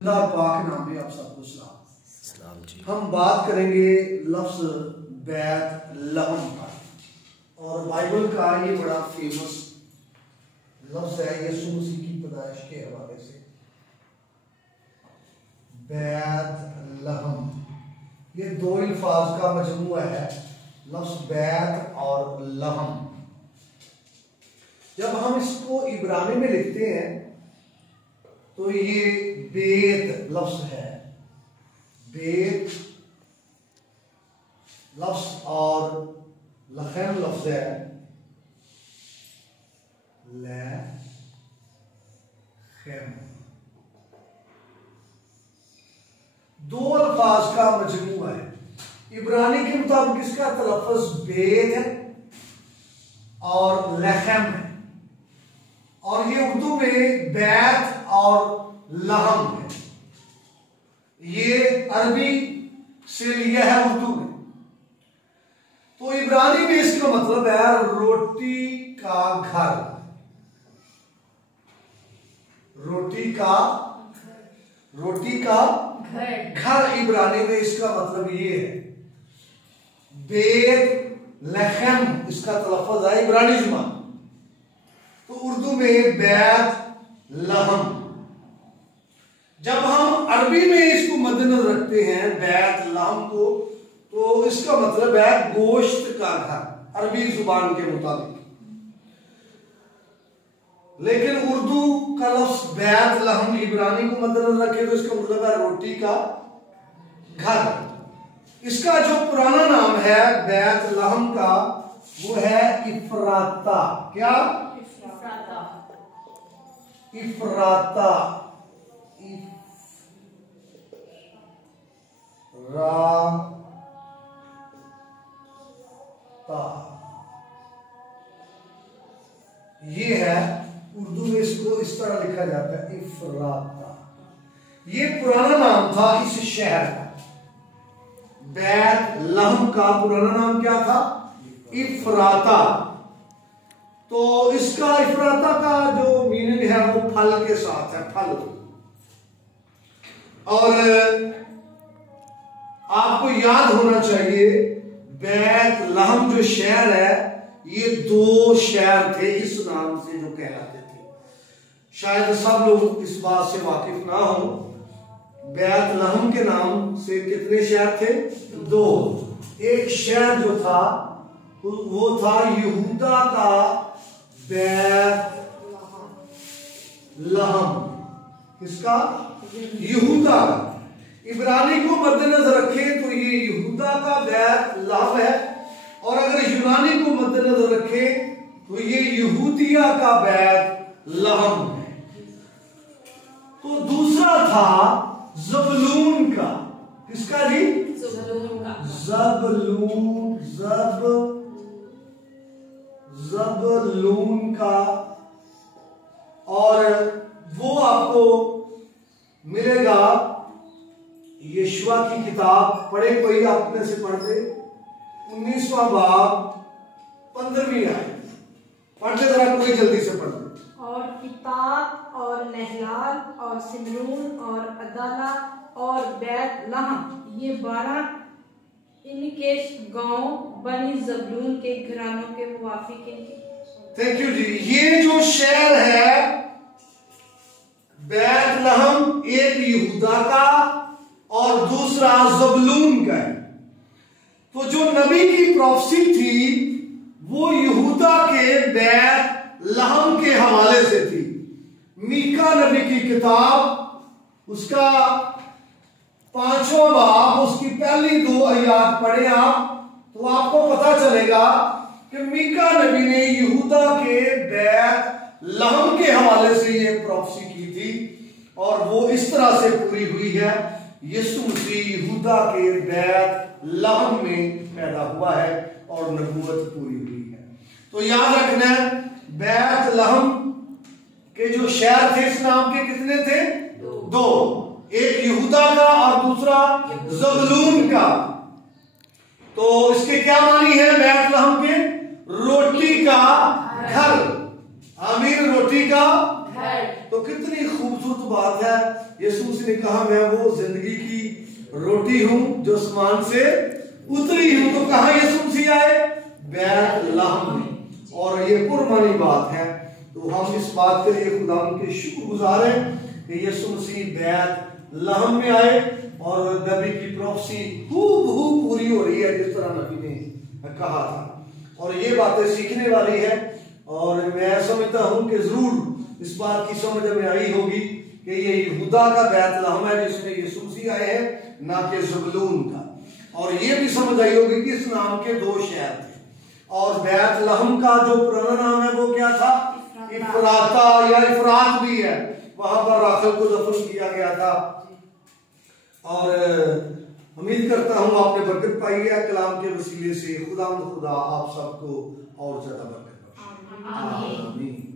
पाक नाम में आप सबको सलाम जी। हम बात करेंगे लफ्ज बैत लहम का, और बाइबल का ये बड़ा फेमस लफ्ज है यीशु मसीह की पैदाइश के हवाले से। बैत लहम ये दो अल्फाज का मजमूआ है, लफ्ज बैत और लहम। जब हम इसको इब्रानी में लिखते हैं तो ये बेत लफ्ज है, बेत लफ्ज और लखैम लफ्ज है, लखैम। दो अल्फाज का मजमूआ है। इब्रानी के मुताबिक इसका तलफ़्फ़ुज़ बेत है और लखैम है, और ये उर्दू में बैत और लहम है। ये अरबी से लिया है उर्दू में। तो इब्रानी में इसका मतलब है रोटी का घर, रोटी का घर। इब्रानी में इसका मतलब ये है। बेत लखैम इसका तलफ़्फ़ुज़ है इब्रानी जुबान, तो उर्दू में बैत लहम। जब हम अरबी में इसको मद्देनजर रखते हैं बैत लहम को, तो इसका मतलब है गोश्त का घर अरबी जुबान के मुताबिक। लेकिन उर्दू का लफ्ज बैत लहम इब्रानी को मद्देनजर रखे तो इसका मतलब है रोटी का घर। इसका जो पुराना नाम है बैत लहम का वो है इफराता। क्या? इफराता। ये है उर्दू में, इसको इस तरह लिखा जाता है इफराता। ये पुराना नाम था इस शहर का। बैत लहम का पुराना नाम क्या था? इफराता। तो इसका इफराता का जो मीनिंग है वो फल के साथ है, फल। और आपको याद होना चाहिए बैत लहम जो शहर है, ये दो शहर थे इस नाम से जो कहलाते थे। शायद सब लोग इस बात से वाकिफ ना हो। बैत लहम के नाम से कितने शहर थे? दो। एक शहर जो था वो था यहूदा का बैत लहम। किसका? यहूदा का। इब्रानी को मद्देनजर रखें तो ये यहूदा का बैत लहम है, और अगर यूनानी को मद्देनजर रखें तो ये यहूदिया का बैत लहम है। तो दूसरा था ज़बूलून का। किसका जी? ज़बूलून का। ज़बूलून का। और वो आपको मिलेगा यशवा की किताब। पढ़े कोई आप में से? पढ़ते 19वां बाब 15वीं आयत। पढ़ते जरा कोई, जल्दी से पढ़ते। और किताब और नहलाल और सिमरून और अदाला और बैत लहम, ये 12 इनके गांव बनी ज़बूलून के घरानों के मुवाफिक इनके। थैंक यू जी। ये जो शहर है बैत लहम, एक यहूदा का और दूसरा ज़बूलून का है। तो जो नबी की प्रोफेसी थी वो यहूदा के बैत लहम के हवाले से थी। मीका नबी की किताब, उसका 5वां बाब, उसकी पहली 2 आयत पढ़े आप, तो आपको पता चलेगा कि मीका नबी ने यहूदा के बैत लहम के हवाले से ये प्रोफेसी की थी, और वो इस तरह से पूरी हुई है। यीशु मसीह यहूदा के बैत लहम में पैदा हुआ है और नबूवत पूरी हुई है। तो याद रखना है बैत लहम के जो शहर थे इस नाम के कितने थे? दो। एक यहूदा का और दूसरा ज़बूलून का। तो इसके क्या मानी है बैत लहम के? रोटी का घर। आमीर, रोटी का घर। तो कितनी खूबसूरत बात है। यीशु मसीह ने कहा मैं वो जिंदगी की रोटी हूं जो आसमान से उतरी हूं। तो कहा यीशु मसीह आए? बैतलहम में। और ये पुरमानी बात है। तो हम इस बात के लिए खुदा के शुक्रगुजार हैं कि यीशु मसीह बैतलहम में आए और नबी की प्रोफेसी हूबहू पूरी हो रही है जिस तरह नबी ने कहा था। और ये बातें सीखने वाली है। और मैं समझता हूं कि जरूर इस बात की समझ में आई होगी कि ये यहूदा का बैतलहम है जिसमें यीशु मसीह आए हैं, ना कि ज़बूलून का। और ये भी समझ आई होगी कि इस नाम के 2 शहर थे। और बैतलहम का जो पुराना नाम है वो क्या था? इफ्राता या इफरात भी है। वहां पर राखल को दफन किया गया था। और उम्मीद करता हूं आपने बरकत पाई है कलाम के वसीले से। खुदा आप सबको और ज्यादा बरकत बख्शे। आमीन।